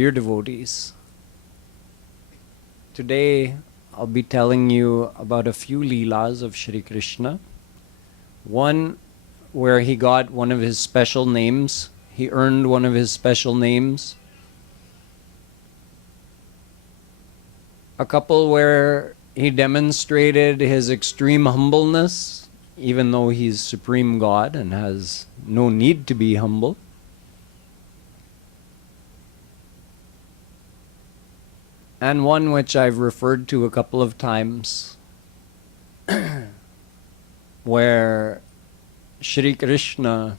Dear devotees, today I'll be telling you about a few leelas of Shree Krishna. One where he got one of his special names, he earned one of his special names. A couple where he demonstrated his extreme humbleness, even though he's Supreme God and has no need to be humble. And one which I've referred to a couple of times, where Shree Krishna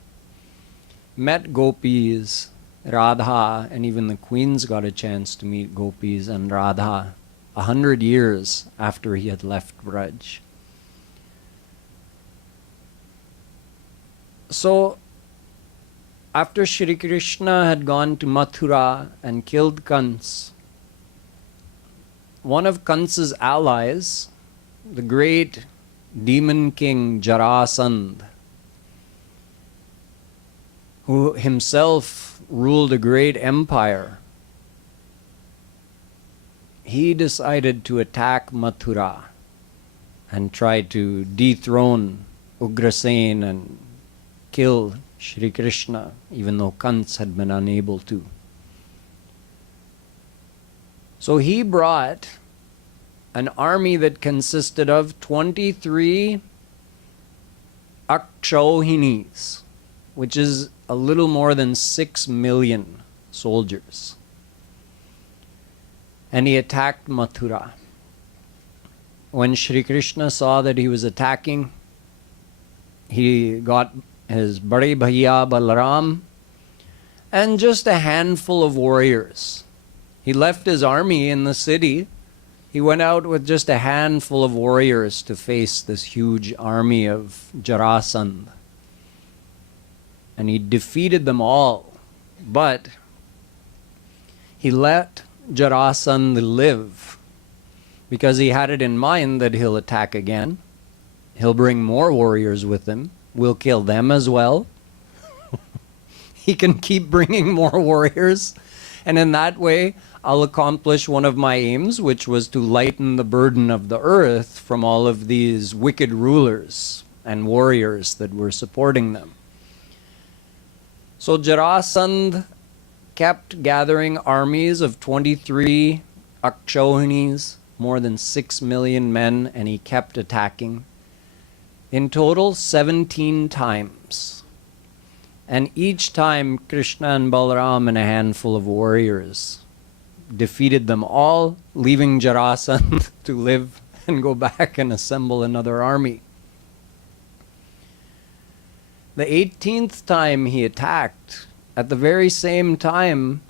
met gopis, Radha, and even the queens got a chance to meet gopis and Radha 100 years after he had left Braj. So, after Shree Krishna had gone to Mathura and killed Kans, one of Kansa's allies, the great demon king Jarasandh, who himself ruled a great empire, he decided to attack Mathura and try to dethrone Ugrasen and kill Shree Krishna, even though Kans had been unable to. So he brought an army that consisted of 23 Akshohinis, which is a little more than 6 million soldiers. And he attacked Mathura. When Sri Krishna saw that he was attacking, he got his Bade Bhaiya Balaram and just a handful of warriors. He left his army in the city. He went out with just a handful of warriors to face this huge army of Jarasandh. And he defeated them all. But he let Jarasandh live because he had it in mind that he'll attack again. He'll bring more warriors with him. We'll kill them as well. He can keep bringing more warriors. And in that way, I'll accomplish one of my aims, which was to lighten the burden of the earth from all of these wicked rulers and warriors that were supporting them. So Jarasandh kept gathering armies of 23 Akshohinis, more than 6 million men, and he kept attacking. In total, 17 times. And each time, Krishna and Balaram and a handful of warriors defeated them all, leaving Jarasandh to live and go back and assemble another army. The 18th time he attacked, at the very same time,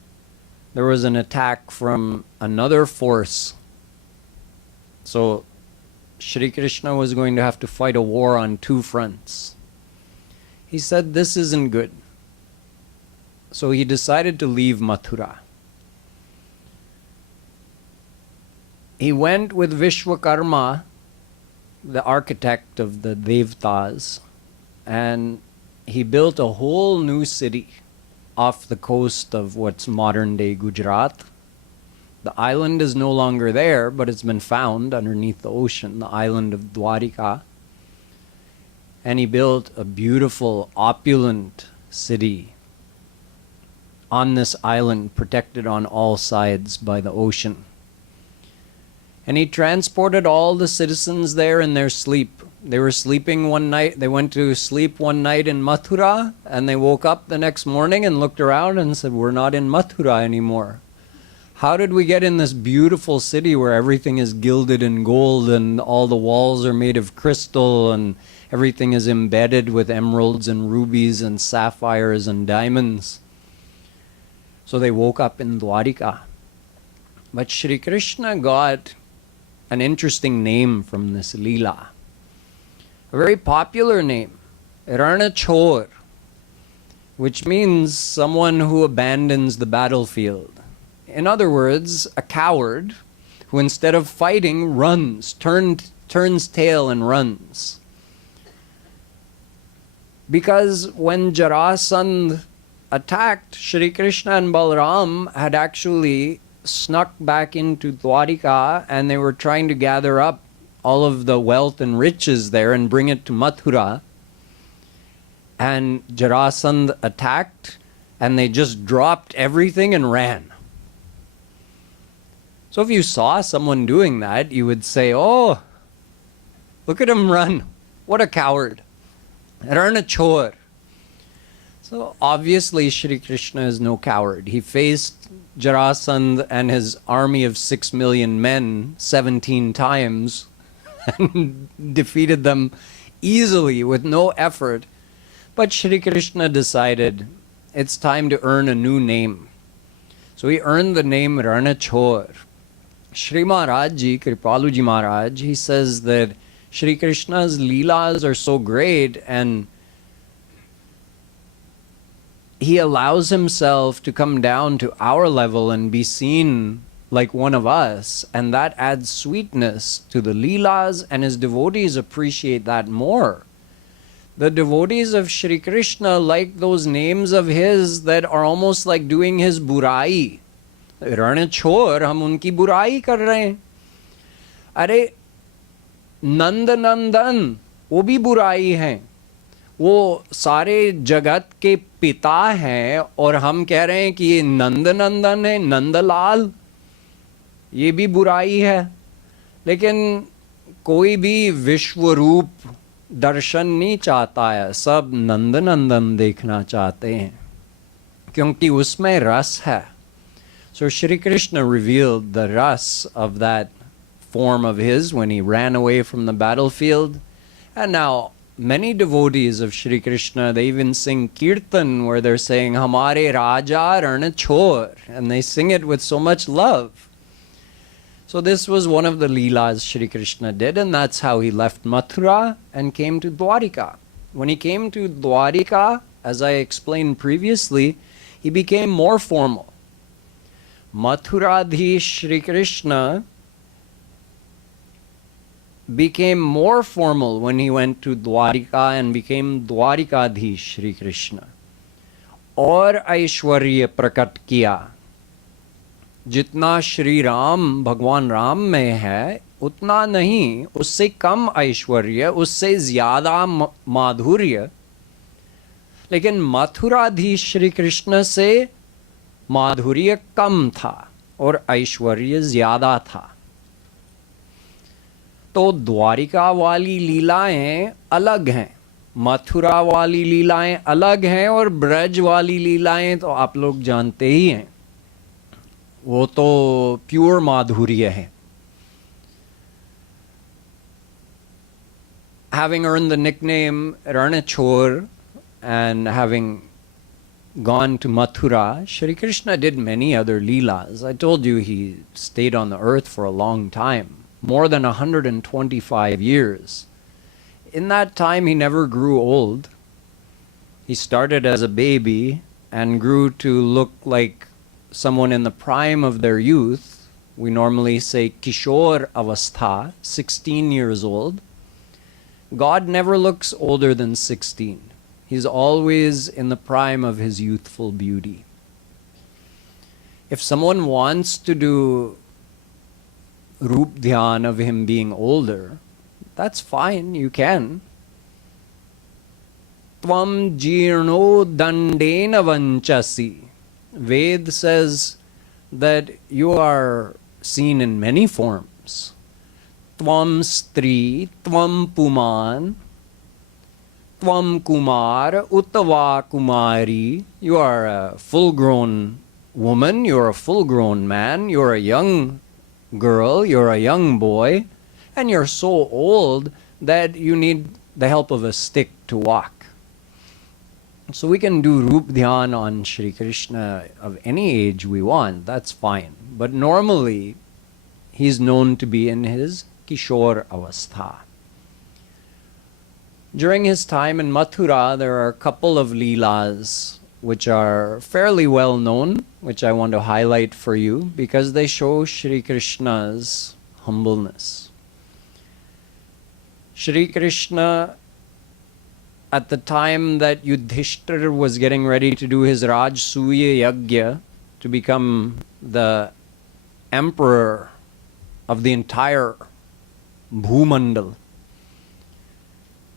there was an attack from another force. So, Sri Krishna was going to have to fight a war on 2 fronts. He said, this isn't good. So he decided to leave Mathura. He went with Vishwakarma, the architect of the Devtas, and he built a whole new city off the coast of what's modern-day Gujarat. The island is no longer there, but it's been found underneath the ocean, the island of Dwarika. And he built a beautiful, opulent city on this island, protected on all sides by the ocean. And he transported all the citizens there in their sleep. They were sleeping one night, they went to sleep one night in Mathura, and they woke up the next morning and looked around and said, we're not in Mathura anymore. How did we get in this beautiful city where everything is gilded in gold and all the walls are made of crystal and everything is embedded with emeralds and rubies and sapphires and diamonds? So they woke up in Dwarika. But Sri Krishna got an interesting name from this leela. A very popular name, Ranchor, which means someone who abandons the battlefield. In other words, a coward who instead of fighting runs, turns tail and runs. Because when Jarasandh attacked, Shri Krishna and Balaram had actually snuck back into Dwarika, and they were trying to gather up all of the wealth and riches there and bring it to Mathura. And Jarasandh attacked, and they just dropped everything and ran. So if you saw someone doing that, you would say, oh, look at him run. What a coward. Ranchor. So obviously Shri Krishna is no coward. He faced Jarasandh and his army of 6 million men 17 times and defeated them easily with no effort. But Shri Krishna decided it's time to earn a new name. So he earned the name Ranchor. Shri Maharaj Ji, Kripaluji Maharaj, he says that Shri Krishna's leelas are so great, and he allows himself to come down to our level and be seen like one of us, and that adds sweetness to the leelas, and his devotees appreciate that more. The devotees of Shri Krishna like those names of his that are almost like doing his burai. Ranchor, hum unki burai kar rahe hain. Are नंद नंदन वो भी बुराई हैं, वो सारे जगत के पिता हैं, और हम कह रहे हैं कि ये नंद नंदन है, नंदलाल, ये भी बुराई है. लेकिन कोई भी विश्व रूप दर्शन नहीं चाहता है, सब नंद नंदन देखना चाहते हैं क्योंकि उसमें रस है. So Shri Krishna revealed the ras of that form of his when he ran away from the battlefield. And now many devotees of Shri Krishna, they even sing kirtan where they're saying Hamare Raja Ranchor, and they sing it with so much love. So this was one of the leelas Shri Krishna did, and that's how he left Mathura and came to Dwarika. When he came to Dwarika, as I explained previously, he became more formal. Mathuradhish Shri Krishna became more formal when he went to Dwarika and became Dwarikadhish Shri Krishna. और ऐश्वर्य प्रकट किया. जितना श्री राम भगवान राम में है उतना नहीं, उससे कम ऐश्वर्य, उससे ज्यादा माधुर्य. लेकिन मथुराधीश श्री कृष्ण से माधुर्य कम था और ऐश्वर्य ज्यादा था. तो द्वारिका वाली लीलाएं अलग हैं, मथुरा वाली लीलाएं अलग हैं, और ब्रज वाली लीलाएं तो आप लोग जानते ही हैं, वो तो प्योर माधुर्य है. Having earned the nickname Ranchor and having gone to Mathura, Shri Krishna did many other leelas. I told you he stayed on the earth for a long time, more than 125 years. In that time, he never grew old. He started as a baby and grew to look like someone in the prime of their youth. We normally say Kishor avastha, 16 years old. God never looks older than 16. He's always in the prime of his youthful beauty. If someone wants to do Roop Dhyan of him being older, that's fine, you can. Tvam jirno dandena vanchasi. Ved says that you are seen in many forms. Tvam stri, tvam puman, tvam kumar, uttava kumari. You are a full-grown woman, you're a full-grown man, you're a young girl, you're a young boy, and you're so old that you need the help of a stick to walk. So we can do Roop Dhyan on Shri Krishna of any age we want, that's fine. But normally, he's known to be in his Kishor avastha. During his time in Mathura, there are a couple of leelas which are fairly well known, which I want to highlight for you because they show Shri Krishna's humbleness. Shri Krishna at the time that Yudhishthira was getting ready to do his Rajsui Yagya to become the emperor of the entire Bhumandal,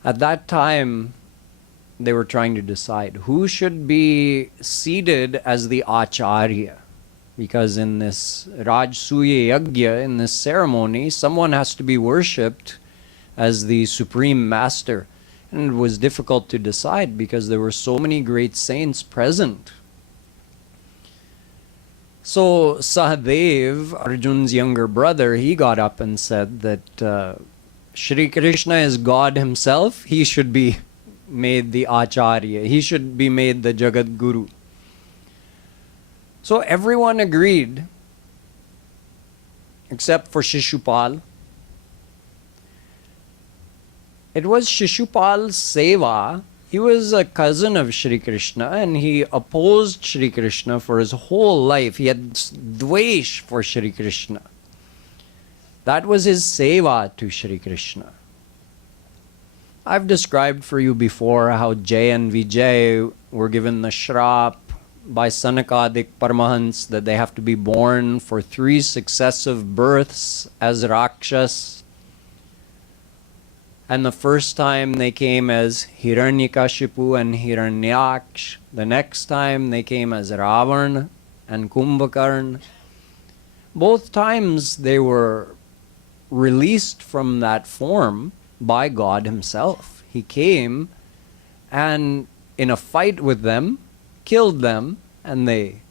at that time they were trying to decide who should be seated as the Acharya. Because in this Rajsui Yagya, in this ceremony, someone has to be worshipped as the supreme master. And it was difficult to decide because there were so many great saints present. So Sahadev, Arjun's younger brother, he got up and said that Shri Krishna is God himself. He should be made the Acharya. He should be made the Jagadguru. So everyone agreed except for Shishupal. It was Shishupal's seva. He was a cousin of Shri Krishna and he opposed Shri Krishna for his whole life. He had dvesh for Shri Krishna. That was his seva to Shri Krishna. I've described for you before how Jay and Vijay were given the shrap by Sanakadik Paramahansa that they have to be born for 3 successive births as Rakshas. And the first time they came as Hiranyakashipu and Hiranyaksh. The next time they came as Ravan and Kumbhakarna. Both times they were released from that form by God himself. He came and in a fight with them, killed them, and they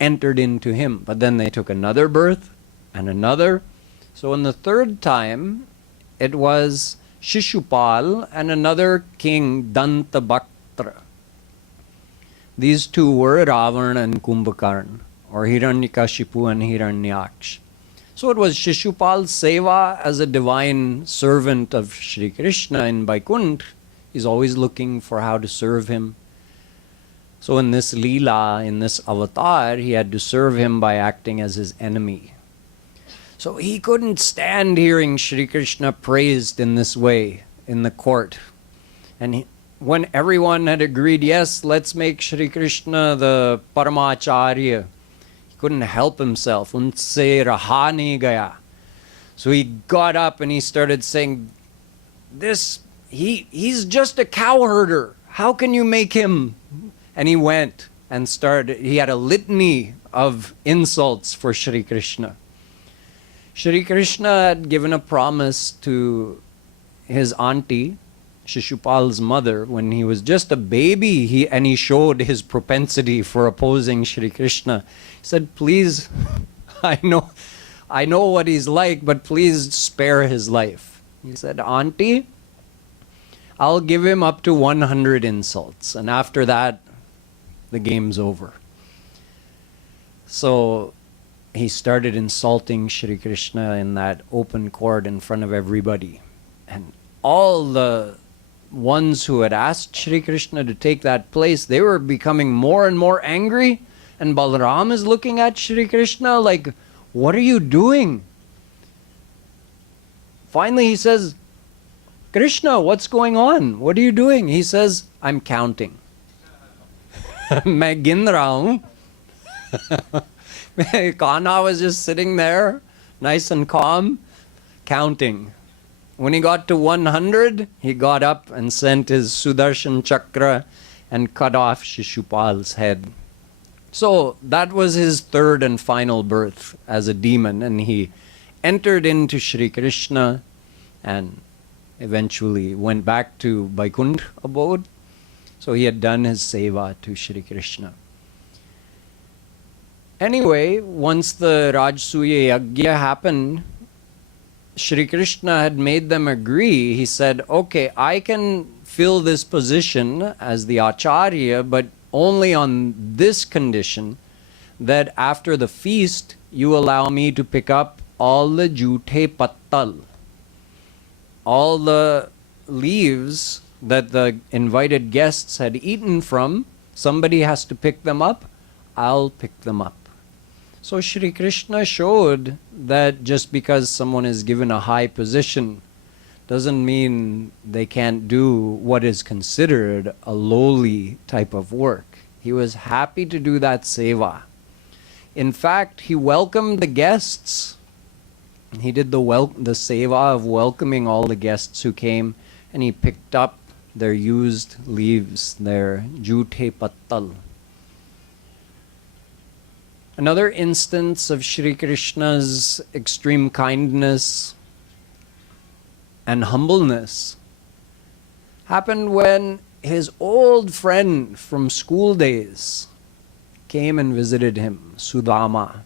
entered into him. But then they took another birth and another. So in the third time, it was Shishupal and another king, Dantabhaktra. These two were Ravan and Kumbhakarna, or Hiranyakashipu and Hiranyaksh. So it was Shishupal's seva as a divine servant of Shri Krishna in Vaikuntha. He's always looking for how to serve him. So in this leela, in this avatar, he had to serve him by acting as his enemy. So he couldn't stand hearing Shri Krishna praised in this way in the court. And when everyone had agreed, yes, let's make Shri Krishna the Paramacharya, he couldn't help himself. Unse raha nahi gaya. So he got up and he started saying, he's just a cowherder. How can you make him? And he went and he had a litany of insults for Shri Krishna. Shri Krishna had given a promise to his auntie, Shishupal's mother, when he was just a baby, he showed his propensity for opposing Shri Krishna. He said, please, I know what he's like, but please spare his life. He said, Auntie, I'll give him up to 100 insults, and after that, the game's over. So he started insulting Shri Krishna in that open court in front of everybody. And all the ones who had asked Shri Krishna to take that place, they were becoming more and more angry. And Balaram is looking at Shri Krishna like, what are you doing? Finally he says, Krishna, what's going on? What are you doing? He says, I'm counting. Main gin raha hu. Kanha was just sitting there, nice and calm, counting. When he got to 100, he got up and sent his Sudarshan Chakra and cut off Shishupal's head. So that was his third and final birth as a demon, and he entered into Shri Krishna and eventually went back to Vaikuntha abode. So he had done his seva to Shri Krishna. Anyway, once the Rajsui Yagya happened, Shri Krishna had made them agree. He said, okay, I can fill this position as the Acharya, but only on this condition, that after the feast, you allow me to pick up all the jute pattal, all the leaves that the invited guests had eaten from. Somebody has to pick them up. I'll pick them up. So Shri Krishna showed that just because someone is given a high position doesn't mean they can't do what is considered a lowly type of work. He was happy to do that seva. In fact, he welcomed the guests. He did the seva of welcoming all the guests who came, and he picked up their used leaves, their jute pattal. Another instance of Shri Krishna's extreme kindness and humbleness happened when his old friend from school days came and visited him, Sudama.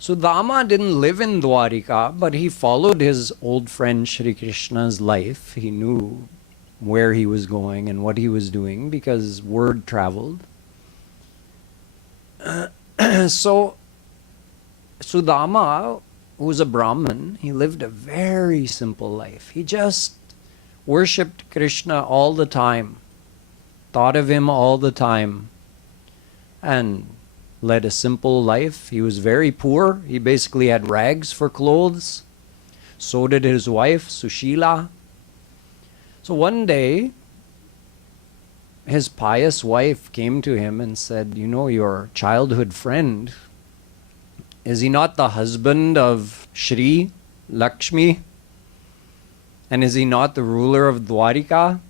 Sudama didn't live in Dwarika, but he followed his old friend Shri Krishna's life. He knew where he was going and what he was doing because word traveled. So Sudama, who was a Brahmin, he lived a very simple life. He just worshipped Krishna all the time, thought of him all the time, and led a simple life. He was very poor. He basically had rags for clothes. So did his wife, Sushila. So one day, his pious wife came to him and said, "You know, your childhood friend, is he not the husband of Shri Lakshmi? And is he not the ruler of Dwarika?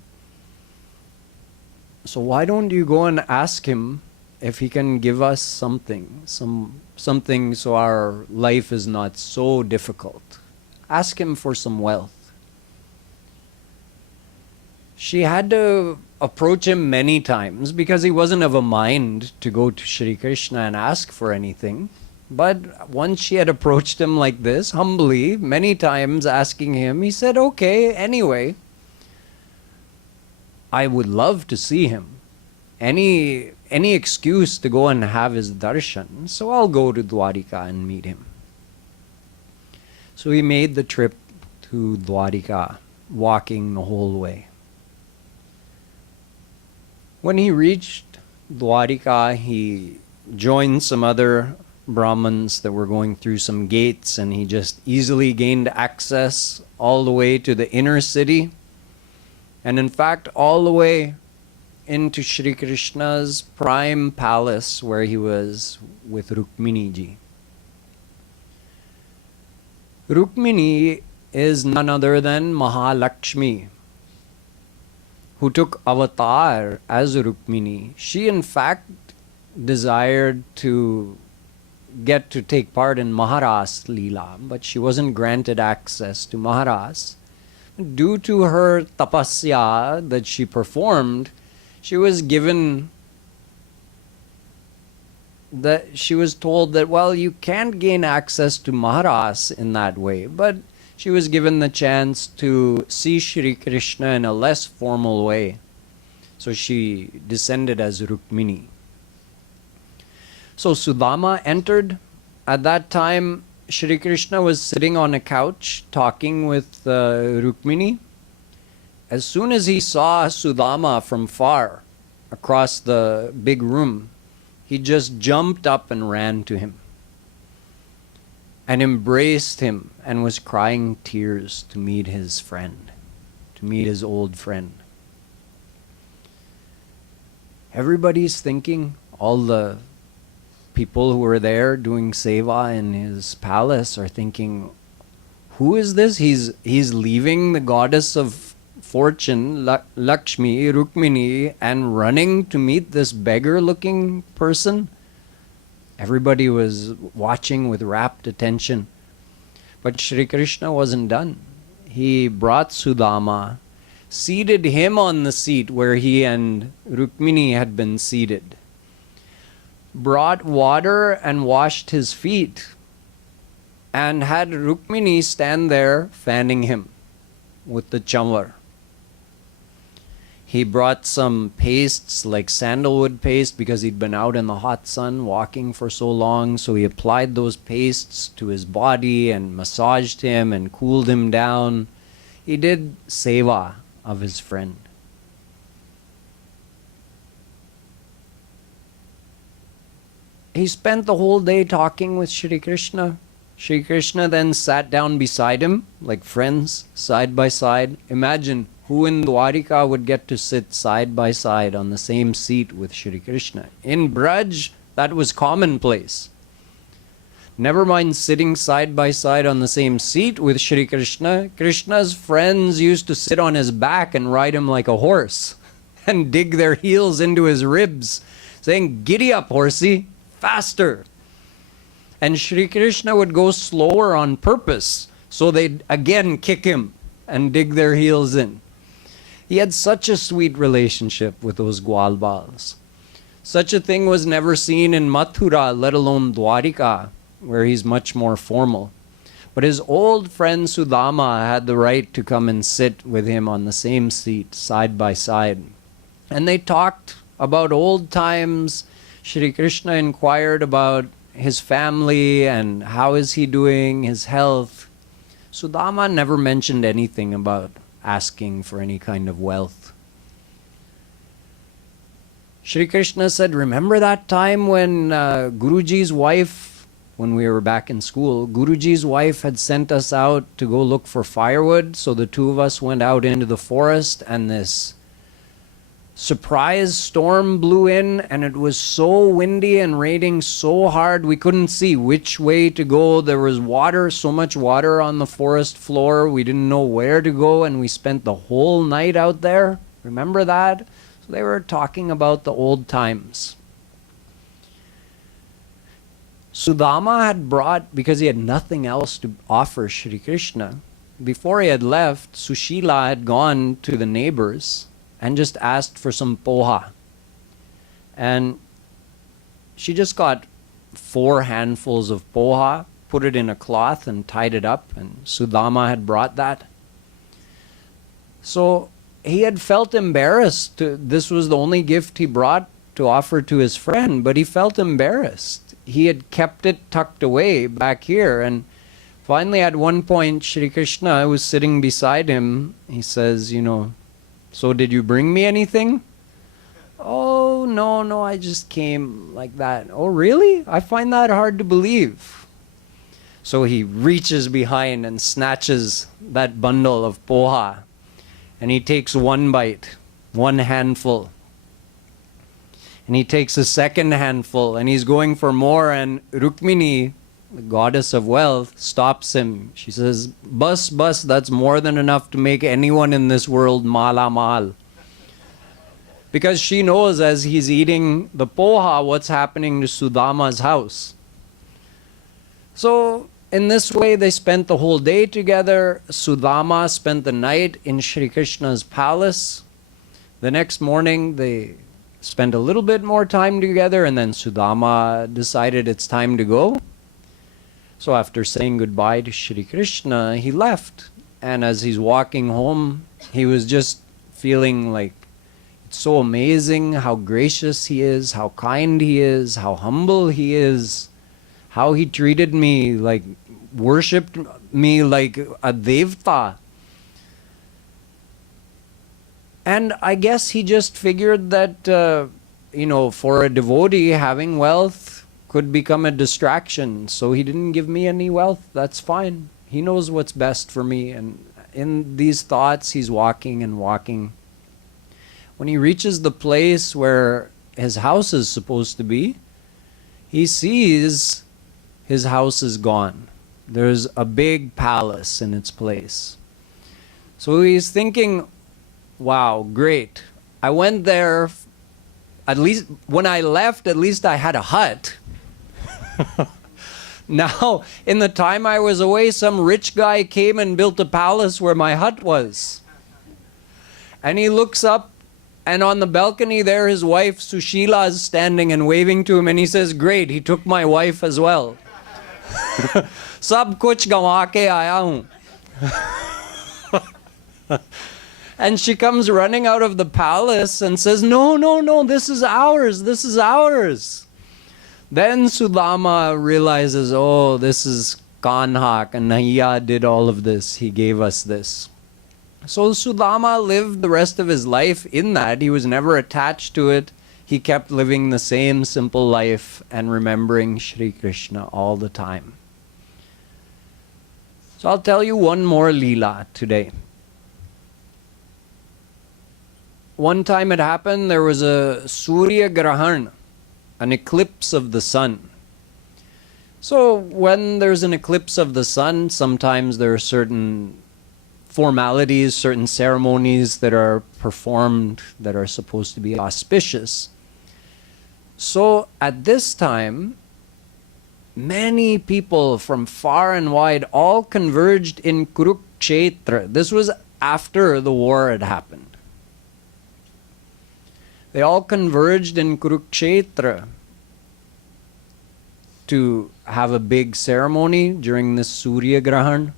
So why don't you go and ask him if he can give us something so our life is not so difficult? Ask him for some wealth." She had to approach him many times because he wasn't of a mind to go to Shri Krishna and ask for anything. But once she had approached him like this, humbly, many times asking him, he said, "Okay, anyway, I would love to see him. Any excuse to go and have his darshan, so I'll go to Dwarika and meet him." So he made the trip to Dwarika, walking the whole way. When he reached Dwarika, he joined some other Brahmins that were going through some gates, and he just easily gained access all the way to the inner city, and in fact all the way into Shri Krishna's prime palace where he was with Rukmini ji. Rukmini is none other than Mahalakshmi, who took avatar as Rukmini. She in fact desired to get to take part in Maharas leela, but she wasn't granted access to Maharas. Due to her tapasya that she performed, she was told that, well, you can't gain access to Maharas in that way, but she was given the chance to see Shri Krishna in a less formal way. So she descended as Rukmini. So Sudama entered. At that time, Shri Krishna was sitting on a couch talking with Rukmini. As soon as he saw Sudama from far across the big room, he just jumped up and ran to him and embraced him and was crying tears to meet his friend, to meet his old friend. Everybody's thinking, all the people who were there doing seva in his palace are thinking, who is this? He's leaving the goddess of fortune, Lakshmi, Rukmini, and running to meet this beggar-looking person. Everybody was watching with rapt attention. But Shri Krishna wasn't done. He brought Sudama, seated him on the seat where he and Rukmini had been seated, brought water and washed his feet, and had Rukmini stand there fanning him with the chamvar. He brought some pastes like sandalwood paste because he'd been out in the hot sun walking for so long, so he applied those pastes to his body and massaged him and cooled him down. He did seva of his friend. He spent the whole day talking with Shri Krishna. Sri Krishna then sat down beside him, like friends, side by side. Imagine who in Dwarika would get to sit side by side on the same seat with Sri Krishna. In Braj, that was commonplace. Never mind sitting side by side on the same seat with Sri Krishna. Krishna's friends used to sit on his back and ride him like a horse and dig their heels into his ribs, saying, "Giddy up, horsey, faster." And Sri Krishna would go slower on purpose, so they'd again kick him and dig their heels in. He had such a sweet relationship with those Gwalbals. Such a thing was never seen in Mathura, let alone Dwarika, where he's much more formal. But his old friend Sudama had the right to come and sit with him on the same seat, side by side. And they talked about old times. Shri Krishna inquired about his family and how is he doing, his health. Sudama never mentioned anything about asking for any kind of wealth. Shri Krishna said, "Remember that time when Guruji's wife, when we were back in school, Guruji's wife had sent us out to go look for firewood, so the two of us went out into the forest and this surprise storm blew in and it was so windy and raining so hard we couldn't see which way to go. There was water, so much water on the forest floor, we didn't know where to go and we spent the whole night out there. Remember that?" So they were talking about the old times. Sudama had brought, because he had nothing else to offer Shri Krishna, before he had left, Sushila had gone to the neighbors and just asked for some poha. And she just got 4 handfuls of poha, put it in a cloth and tied it up, and Sudama had brought that. So he had felt embarrassed. This was the only gift he brought to offer to his friend, but he felt embarrassed. He had kept it tucked away back here, and finally at one point Shri Krishna was sitting beside him. He says, "So did you bring me anything?" "Oh, no, I just came like that." "Oh, really? I find that hard to believe." So he reaches behind and snatches that bundle of poha, and he takes one bite, one handful. And he takes a second handful and he's going for more, and Rukmini, the goddess of wealth, stops him. She says, Bus, that's more than enough to make anyone in this world mala mal." Because she knows as he's eating the poha what's happening to Sudama's house. So in this way they spent the whole day together. Sudama spent the night in Shri Krishna's palace. The next morning they spent a little bit more time together, and then Sudama decided it's time to go. So after saying goodbye to Shri Krishna, he left. And as he's walking home, he was just feeling like it's so amazing how gracious he is, how kind he is, how humble he is, how he treated me, like worshipped me like a devta. And I guess he just figured that, for a devotee, having wealth could become a distraction. So he didn't give me any wealth. That's fine. He knows what's best for me. And in these thoughts, he's walking and walking. When he reaches the place where his house is supposed to be, he sees his house is gone. There's a big palace in its place. So he's thinking, wow, great. I went there, at least when I left, at least I had a hut. Now, in the time I was away, some rich guy came and built a palace where my hut was. And he looks up, and on the balcony there, his wife Sushila is standing and waving to him, and he says, "Great, he took my wife as well." Sab kuch gawa ke aaya hu. And she comes running out of the palace and says, no, this is ours, this is ours. Then Sudama realizes, oh, this is Kanha, Kanhaiya did all of this, he gave us this. So Sudama lived the rest of his life in that. He was never attached to it. He kept living the same simple life and remembering Shri Krishna all the time. So I'll tell you one more leela today. One time it happened, there was a Surya Grahan, an eclipse of the sun. So when there's an eclipse of the sun, sometimes there are certain formalities, certain ceremonies that are performed that are supposed to be auspicious. So at this time, many people from far and wide all converged in Kurukshetra. This was after the war had happened. They all converged in Kurukshetra to have a big ceremony during this Surya Grahan.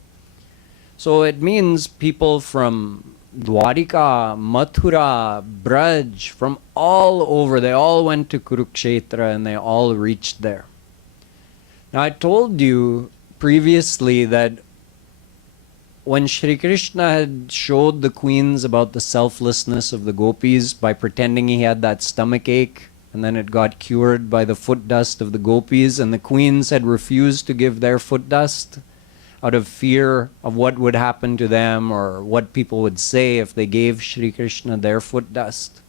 So it means people from Dwarika, Mathura, Braj, from all over, they all went to Kurukshetra and they all reached there. Now I told you previously that when Shri Krishna had showed the queens about the selflessness of the gopis by pretending he had that stomach ache, and then it got cured by the foot dust of the gopis, and the queens had refused to give their foot dust out of fear of what would happen to them or what people would say if they gave Shri Krishna their foot dust.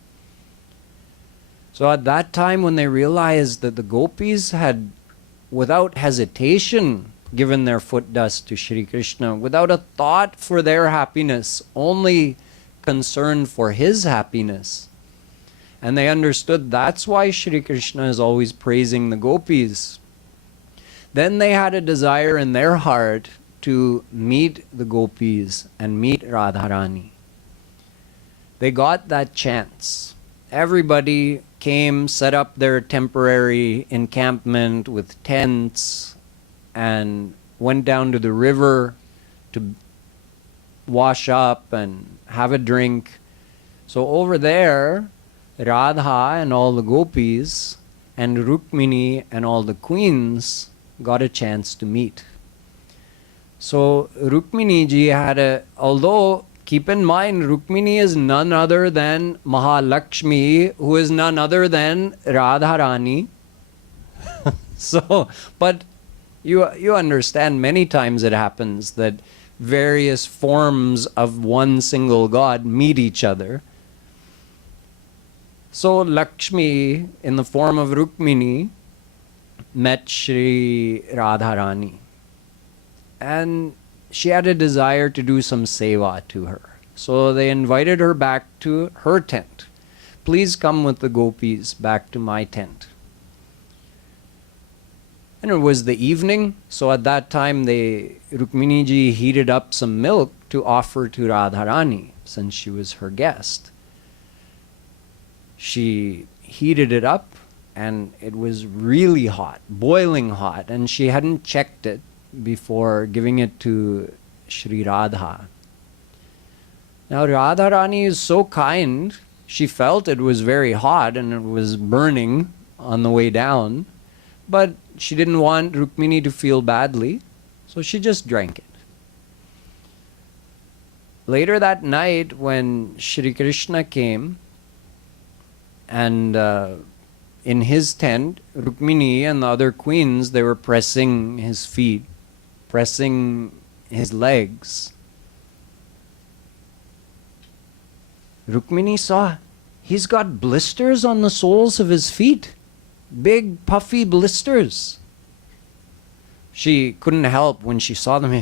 So at that time, when they realized that the gopis had, without hesitation, given their foot dust to Shri Krishna, without a thought for their happiness, only concern for his happiness, and they understood that's why Shri Krishna is always praising the gopis, then they had a desire in their heart to meet the gopis and meet Radharani. They got that chance. Everybody came, set up their temporary encampment with tents, and went down to the river to wash up and have a drink. So over there, Radha and all the gopis and Rukmini and all the queens got a chance to meet. So Rukmini ji had although keep in mind Rukmini is none other than Mahalakshmi, who is none other than Radharani. So, but you understand many times it happens that various forms of one single God meet each other. So Lakshmi, in the form of Rukmini, met Shri Radharani. And she had a desire to do some seva to her. So they invited her back to her tent. Please come with the gopis back to my tent. And it was the evening, so at that time Rukmini ji heated up some milk to offer to Radharani, since she was her guest. She heated it up, and it was really hot, boiling hot, and she hadn't checked it before giving it to Shri Radha. Now Radharani is so kind, she felt it was very hot and it was burning on the way down, but she didn't want Rukmini to feel badly, so she just drank it. Later that night, when Shri Krishna came, and in his tent, Rukmini and the other queens, they were pressing his feet, pressing his legs. Rukmini saw he's got blisters on the soles of his feet, big puffy blisters. She couldn't help when she saw them.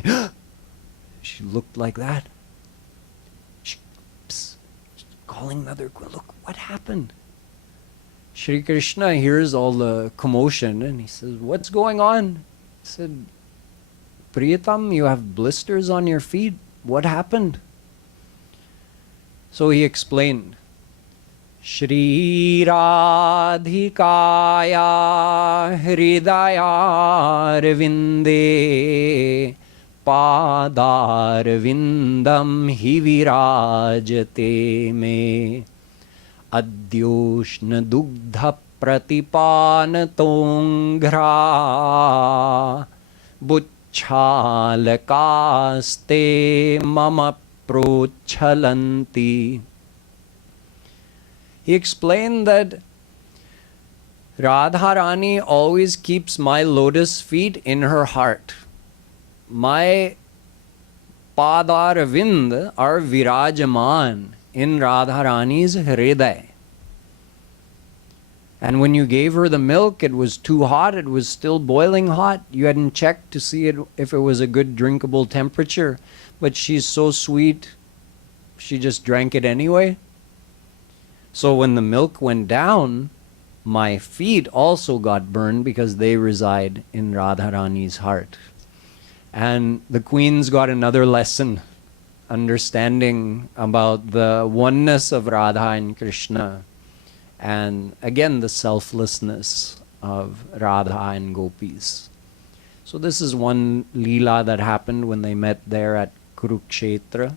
She looked like that. Calling the other, look, what happened? Shri Krishna hears all the commotion and he says, what's going on? He said, Priyatam, you have blisters on your feet. What happened? So he explained, Shri Radhikaya Hridaya Rvinde Padar Vindam Hivirajate Me Adyoshna Dugdha Pratipantonghra Buchalakaste Mama Prochalanti. He explained that Radharani always keeps my lotus feet in her heart. My Padaravind are virajaman in Radharani's hriday. And when you gave her the milk, it was too hot, it was still boiling hot. You hadn't checked to see if it was a good drinkable temperature. But she's so sweet, she just drank it anyway. So when the milk went down, my feet also got burned because they reside in Radharani's heart. And the queens got another lesson, understanding about the oneness of Radha and Krishna. And again, the selflessness of Radha and Gopis. So this is one leela that happened when they met there at Kurukshetra.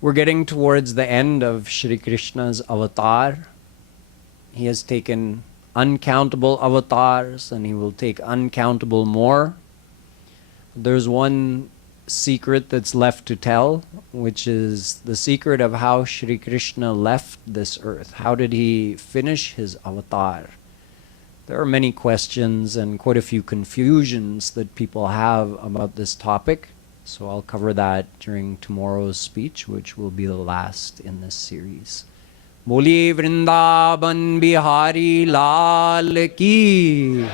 We're getting towards the end of Shri Krishna's avatar. He has taken uncountable avatars and he will take uncountable more. There's one secret that's left to tell, which is the secret of how Shri Krishna left this earth. How did he finish his avatar? There are many questions and quite a few confusions that people have about this topic. So I'll cover that during tomorrow's speech, which will be the last in this series. Boli Vrindavan Bihari Lal Ki